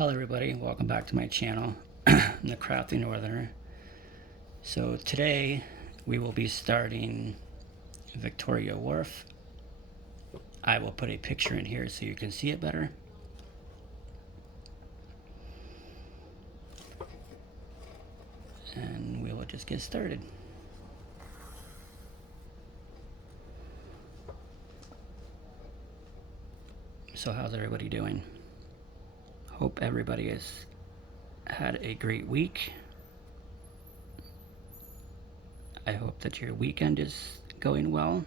Hello everybody, welcome back to my channel. I'm the Crafty Northerner. So today we will be starting Victoria Wharf. I will put a picture in here so you can see it better. And we will just get started. So how's everybody doing? Hope everybody has had a great week. I hope that your weekend is going well.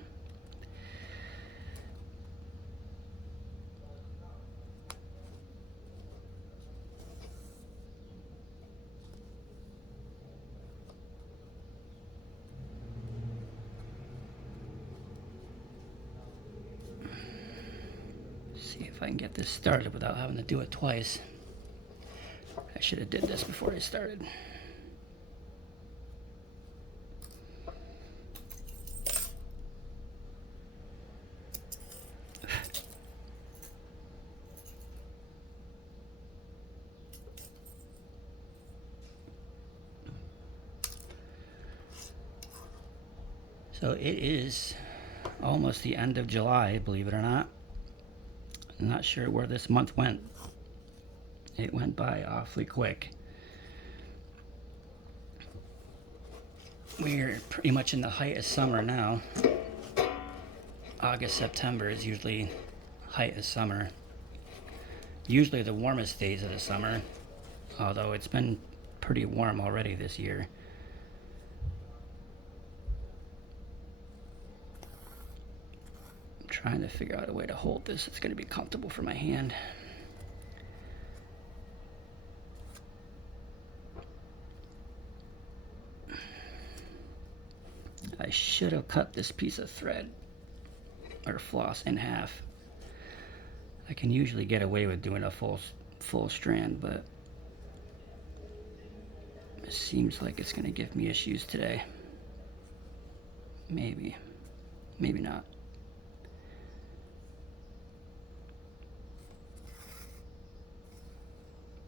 See if I can get this started without having to do it twice. I should have did this before I started. So it is almost the end of July, believe it or not. I'm not sure where this month went. It went by awfully quick. We're pretty much in the height of summer now. August, September is usually height of summer. Usually the warmest days of the summer, although it's been pretty warm already this year. I'm trying to figure out a way to hold this. It's going to be comfortable for my hand. I should have cut this piece of thread or floss in half. I can usually get away with doing a full strand, but it seems like it's going to give me issues today. Maybe not.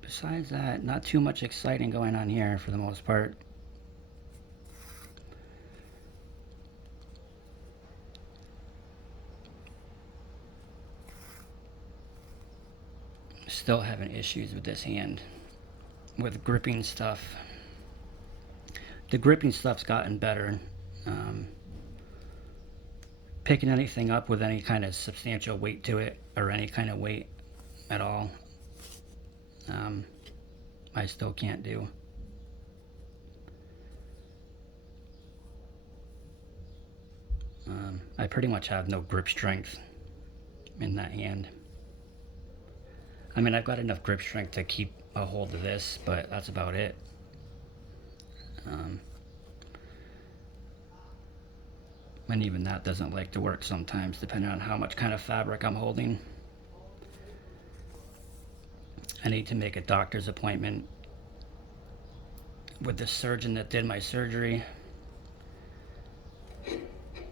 Besides that, not too much exciting going on here for the most part. Still having issues with this hand, with gripping stuff. The gripping stuff's gotten better. Picking anything up with any kind of substantial weight to it, or any kind of weight at all, I still can't do. I pretty much have no grip strength in that hand. I mean, I've got enough grip strength to keep a hold of this, but that's about it. And even that doesn't like to work sometimes, depending on how much kind of fabric I'm holding. I need to make a doctor's appointment with the surgeon that did my surgery,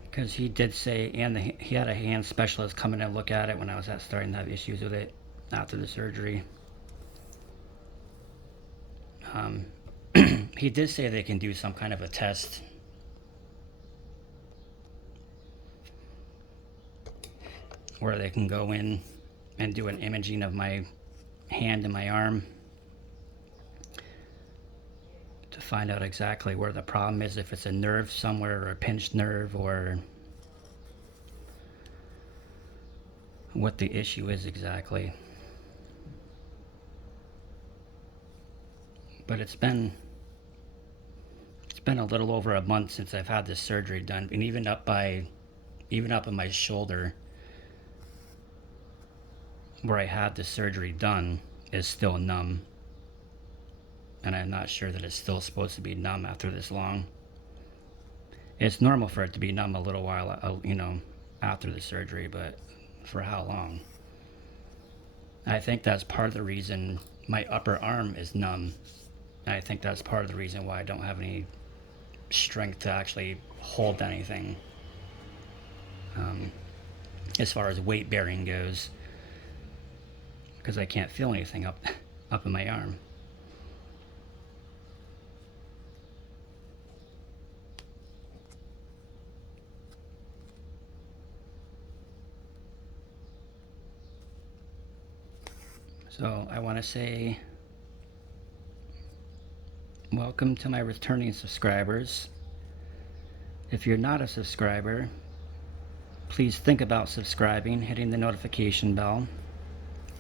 because he did say, and he had a hand specialist come in and look at it when I was starting to have issues with it after the surgery. He did say they can do some kind of a test where they can go in and do an imaging of my hand and my arm to find out exactly where the problem is, if it's a nerve somewhere or a pinched nerve, or what the issue is exactly. But it's been a little over a month since I've had this surgery done, and even up in my shoulder where I had the surgery done is still numb, and I'm not sure that it's still supposed to be numb after this long. It's normal for it to be numb a little while, after the surgery, but for how long? I think that's part of the reason my upper arm is numb. I think that's part of the reason why I don't have any strength to actually hold anything, as far as weight bearing goes, because I can't feel anything up up in my arm. So I want to say welcome to my returning subscribers. If you're not a subscriber, please think about subscribing, hitting the notification bell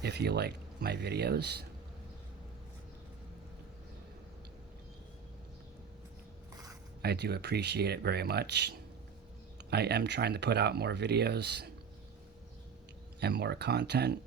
if you like my videos. I do appreciate it very much. I am trying to put out more videos and more content.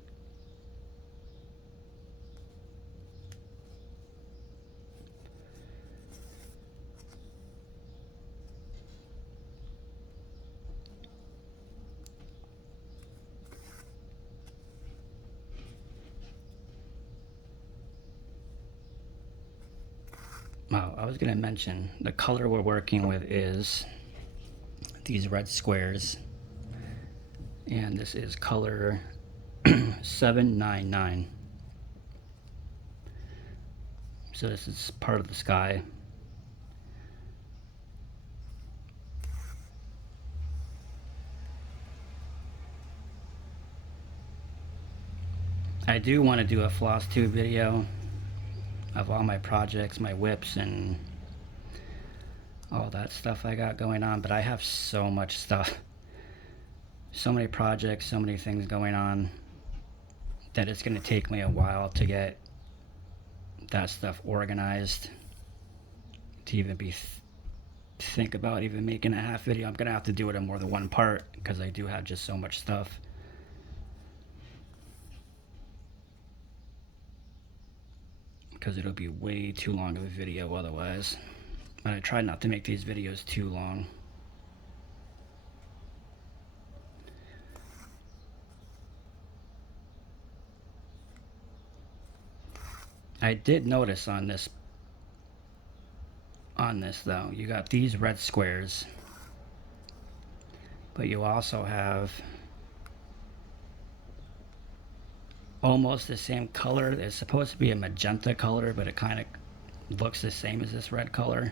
Oh, I was going to mention the color we're working with is these red squares, and this is color 799. So this is part of the sky. I do want to do a floss tube video of all my projects, my whips, and all that stuff I got going on, but I have so much stuff, so many projects, so many things going on, that it's going to take me a while to get that stuff organized to even think about even making a half video. I'm going to have to do it in more than one part because I do have just so much stuff. Because it'll be way too long of a video otherwise. And I try not to make these videos too long. I did notice on this though, you got these red squares, but you also have almost the same color. It's supposed to be a magenta color, but it kind of looks the same as this red color.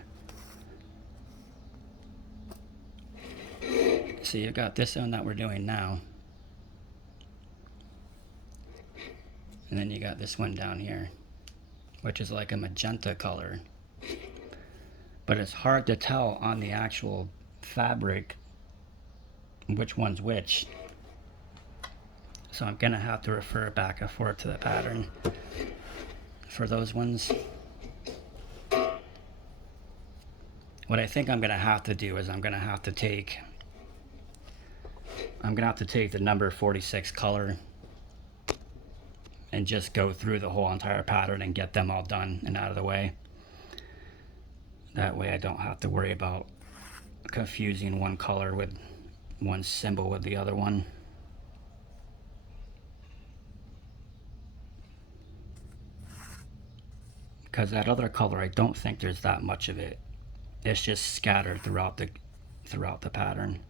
So you've got this one that we're doing now, and then you got this one down here, which is like a magenta color, but it's hard to tell on the actual fabric which one's which. So I'm gonna have to refer back and forth to the pattern for those ones. What I think I'm gonna have to do is I'm gonna have to take the number 46 color and just go through the whole entire pattern and get them all done and out of the way. That way I don't have to worry about confusing one color with one symbol with the other one. Because that other color, I don't think there's that much of it. It's just scattered throughout the pattern.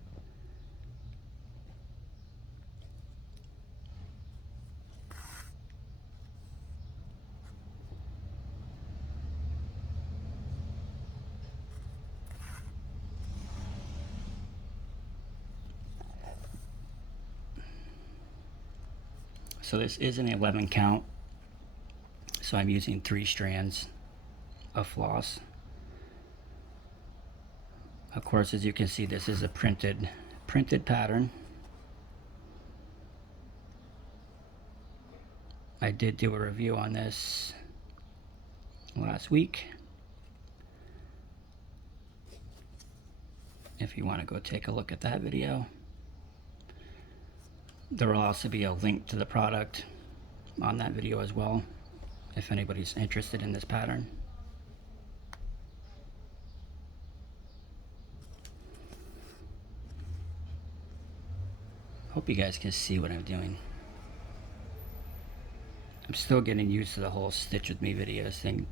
So this is an 11 count. So I'm using 3 strands of floss. Of course, as you can see, this is a printed pattern. I did do a review on this last week. If you want to go take a look at that video. There will also be a link to the product on that video as well, if anybody's interested in this pattern. Hope you guys can see what I'm doing. I'm still getting used to the whole Stitch With Me videos thing.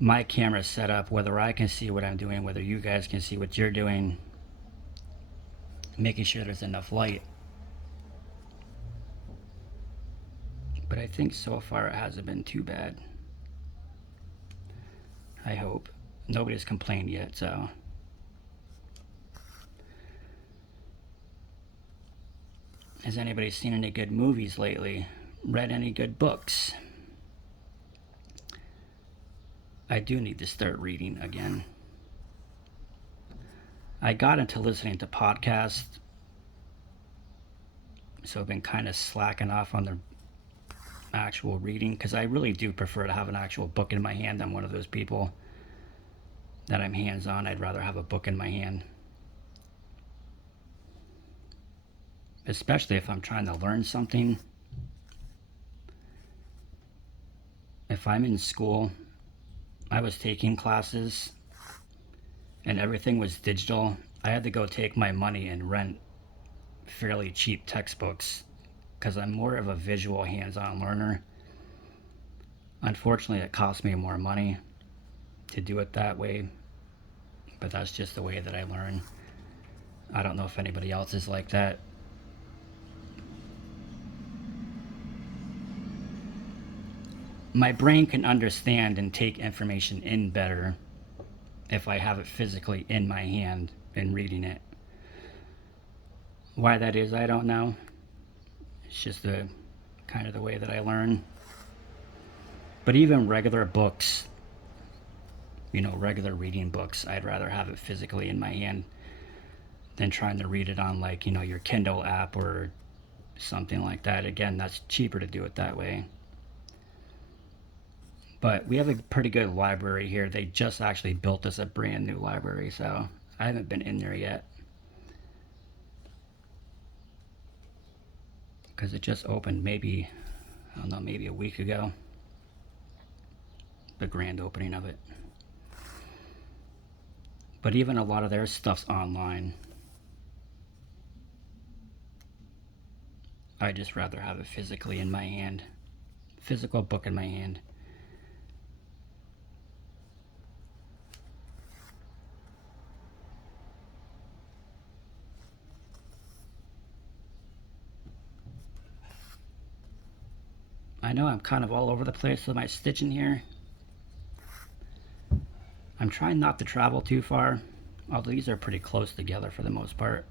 My camera's set up, whether I can see what I'm doing, whether you guys can see what you're doing, making sure there's enough light But I think so far it hasn't been too bad. I hope. Nobody's complained yet, so. Has anybody seen any good movies lately? Read any good books? I do need to start reading again. I got into listening to podcasts, so I've been kind of slacking off on the actual reading because I really do prefer to have an actual book in my hand. I'm one of those people that I'm hands-on. I'd rather have a book in my hand, especially if I'm trying to learn something. If I'm in school, I was taking classes and everything was digital. I had to go take my money and rent fairly cheap textbooks because I'm more of a visual hands-on learner. Unfortunately, it cost me more money to do it that way, but that's just the way that I learn. I don't know if anybody else is like that. My brain can understand and take information in better if I have it physically in my hand and reading it. Why that is, I don't know. It's just the kind of the way that I learn. But even regular books, regular reading books, I'd rather have it physically in my hand than trying to read it on your Kindle app or something like that. Again, that's cheaper to do it that way. But we have a pretty good library here. They just actually built us a brand new library, so I haven't been in there yet. Because it just opened maybe a week ago. The grand opening of it. But even a lot of their stuff's online. I just rather have it physically in my hand. Physical book in my hand. I know I'm kind of all over the place with my stitching here. I'm trying not to travel too far, although these are pretty close together for the most part.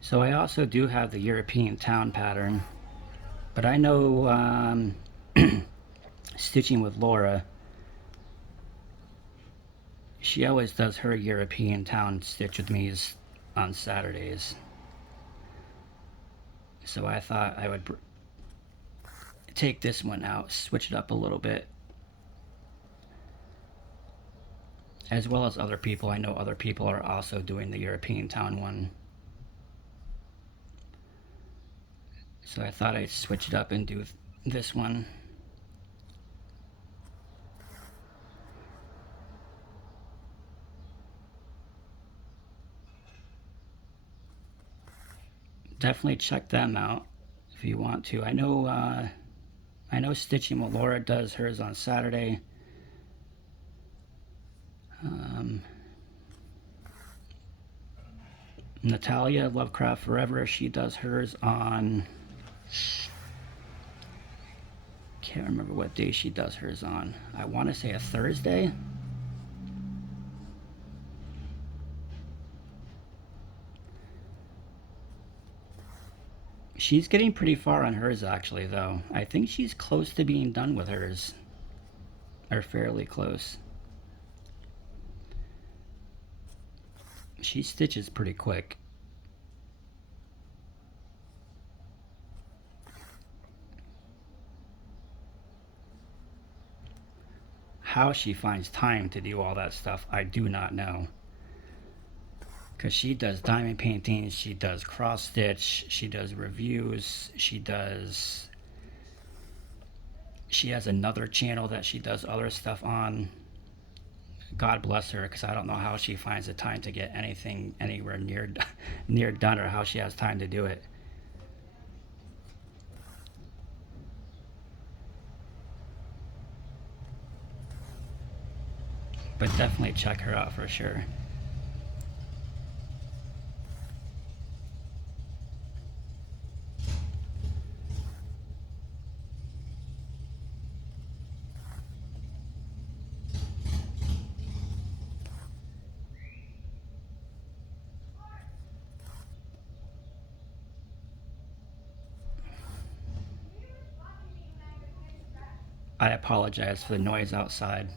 So I also do have the European town pattern, but I know stitching with Laura, she always does her European town stitch with me on Saturdays. So I thought I would take this one out, switch it up a little bit. As well as other people. I know other people are also doing the European town one. So I thought I'd switch it up and do this one. Definitely check them out if you want to. I know Stitching with Laura does hers on Saturday. Natalia Lovecraft Forever, she does hers on, can't remember what day she does hers on. I want to say a Thursday. She's getting pretty far on hers actually though. I think she's close to being done with hers. Or fairly close. She stitches pretty quick. How she finds time to do all that stuff, I do not know. Because she does diamond paintings, she does cross stitch, she does reviews, she has another channel that she does other stuff on. God bless her, because I don't know how she finds the time to get anything anywhere near done, or how she has time to do it. But definitely check her out for sure. I apologize for the noise outside.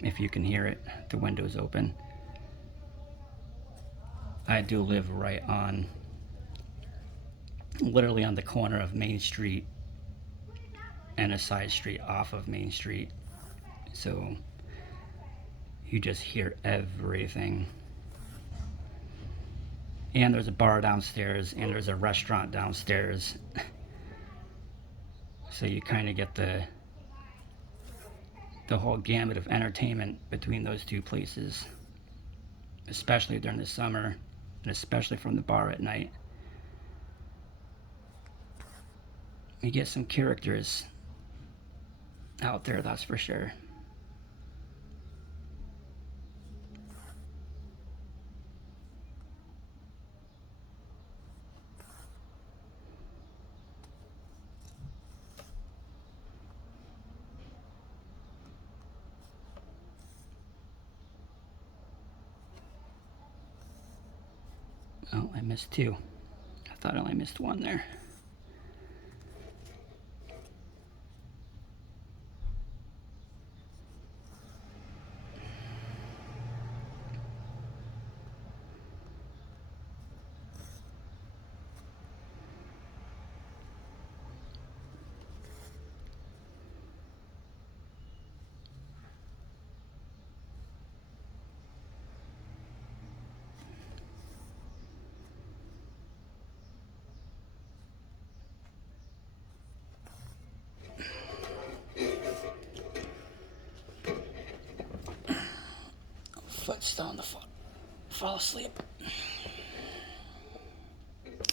If you can hear it, the window's open. I do live right on, literally on the corner of Main Street and a side street off of Main Street. So you just hear everything. And there's a bar downstairs and there's a restaurant downstairs. So you kind of get the whole gamut of entertainment between those two places, especially during the summer and especially from the bar at night. You get some characters out there, that's for sure. Oh, I missed two. I thought I only missed one there. Foot's starting to fall asleep.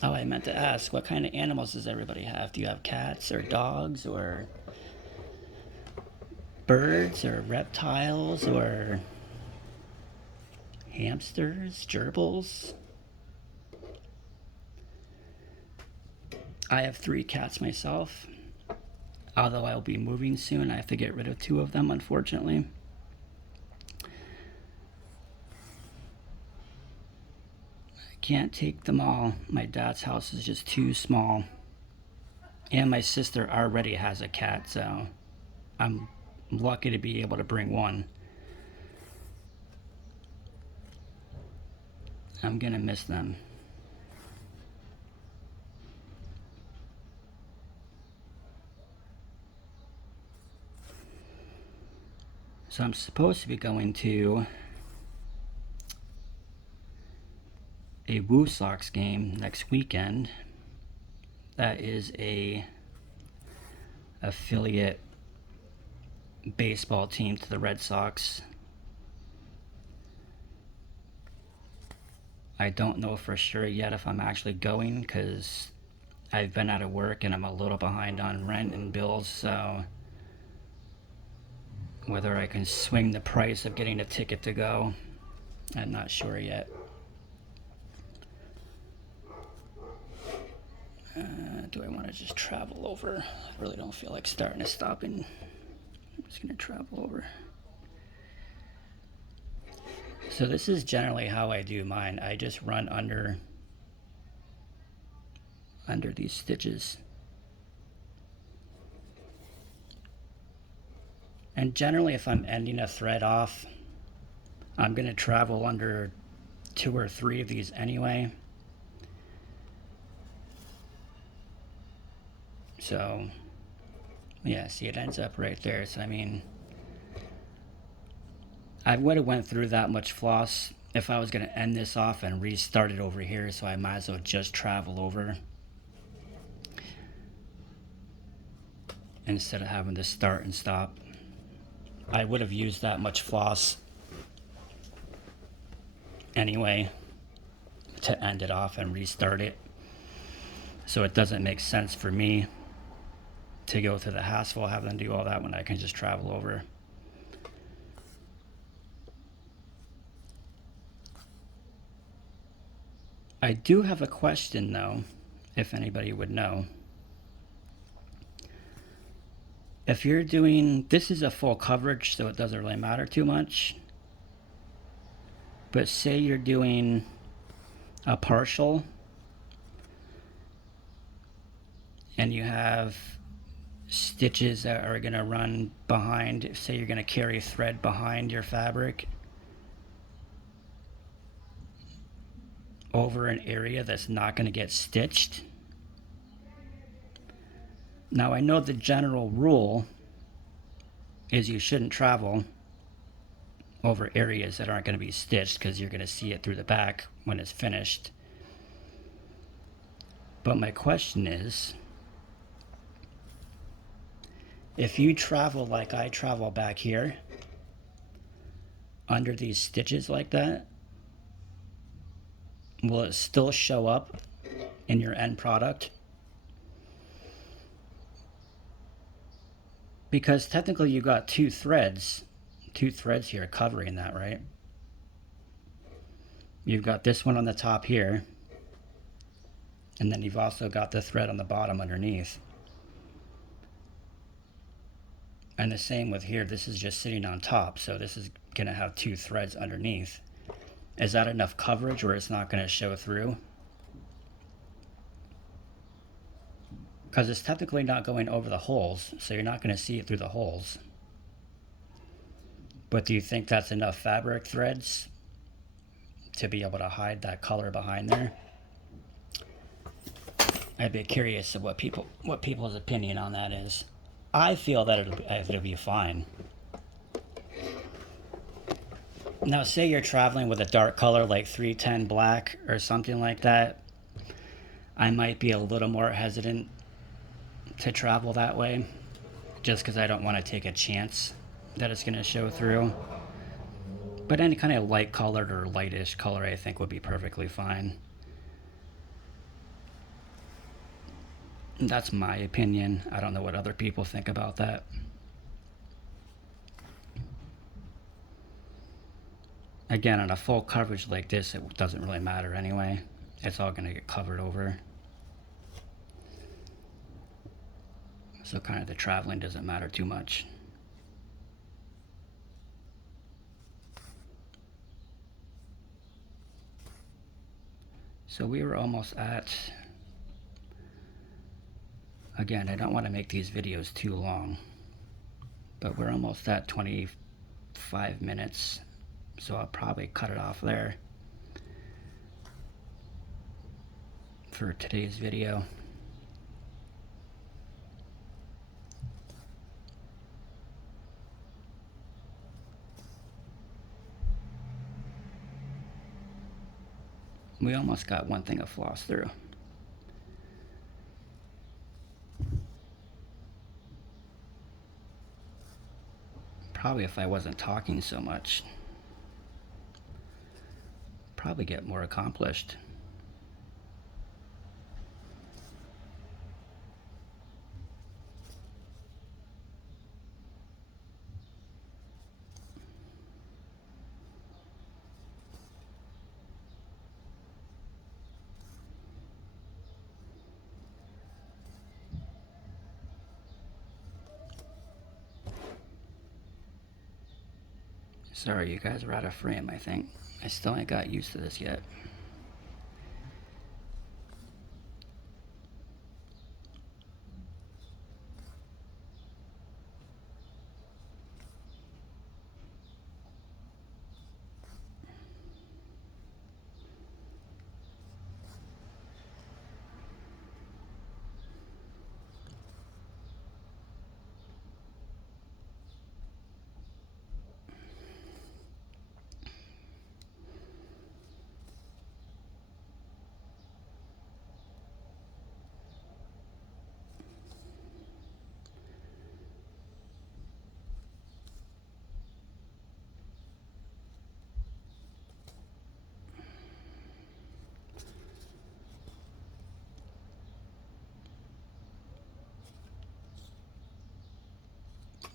Oh, I meant to ask, what kind of animals does everybody have? Do you have cats or dogs or birds or reptiles or hamsters, gerbils? I have 3 cats myself. Although I'll be moving soon, I have to get rid of 2 of them, unfortunately. Can't take them all. My dad's house is just too small. And my sister already has a cat, so I'm lucky to be able to bring one. I'm gonna miss them. So I'm supposed to be going to a Woo Sox game next weekend. That is a affiliate baseball team to the Red Sox. I don't know for sure yet if I'm actually going because I've been out of work and I'm a little behind on rent and bills, so whether I can swing the price of getting a ticket to go, I'm not sure yet. Do I want to just travel over? I really don't feel like starting to stop and I'm just going to travel over. So this is generally how I do mine. I just run under these stitches. And generally if I'm ending a thread off, I'm going to travel under 2 or 3 of these anyway. So, yeah, see, it ends up right there. So, I mean, I would have went through that much floss if I was going to end this off and restart it over here. So I might as well just travel over instead of having to start and stop. I would have used that much floss anyway to end it off and restart it. So it doesn't make sense for me to go through the hassle, have them do all that when I can just travel over. I do have a question though, if anybody would know. If you're doing, this is a full coverage, so it doesn't really matter too much. But say you're doing a partial and you have stitches that are going to run behind, say you're going to carry thread behind your fabric over an area that's not going to get stitched. Now I know the general rule is you shouldn't travel over areas that aren't going to be stitched because you're going to see it through the back when it's finished. But my question is, if you travel like I travel back here under these stitches like that, will it still show up in your end product? Because technically you got two threads here covering that, right? You've got this one on the top here, and then you've also got the thread on the bottom underneath. And the same with here, this is just sitting on top, so this is gonna have two threads underneath. Is that enough coverage where it's not gonna show through? Because it's technically not going over the holes, so you're not gonna see it through the holes. But do you think that's enough fabric threads to be able to hide that color behind there? I'd be curious of what people's opinion on that is. I feel that it'll be fine. Now say you're traveling with a dark color like 310 black or something like that, I might be a little more hesitant to travel that way just because I don't want to take a chance that it's going to show through. But any kind of light colored or lightish color I think would be perfectly fine. That's my opinion. I don't know what other people think about that. Again, on a full coverage like this, it doesn't really matter anyway. It's all going to get covered over. So kind of the traveling doesn't matter too much. So we were almost at, again, I don't want to make these videos too long, but we're almost at 25 minutes, so I'll probably cut it off there for today's video. We almost got one thing of floss through. Probably if I wasn't talking so much, probably get more accomplished. Sorry, you guys are out of frame, I think. I still ain't got used to this yet.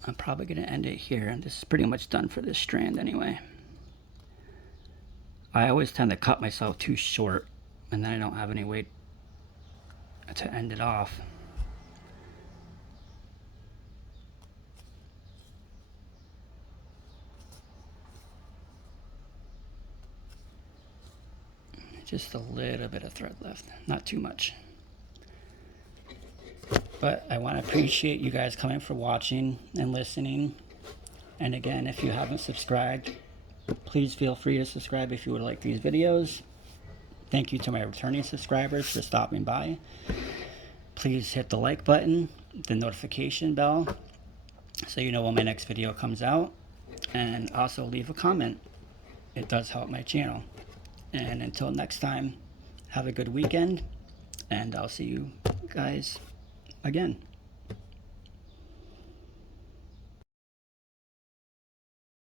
I'm probably going to end it here, and this is pretty much done for this strand anyway. I always tend to cut myself too short and then I don't have any way to end it off. Just a little bit of thread left, not too much. But I want to appreciate you guys coming for watching and listening. And again, if you haven't subscribed, please feel free to subscribe if you would like these videos. Thank you to my returning subscribers for stopping by. Please hit the like button, the notification bell, so you know when my next video comes out. And also leave a comment. It does help my channel. And until next time, have a good weekend, and I'll see you guys again.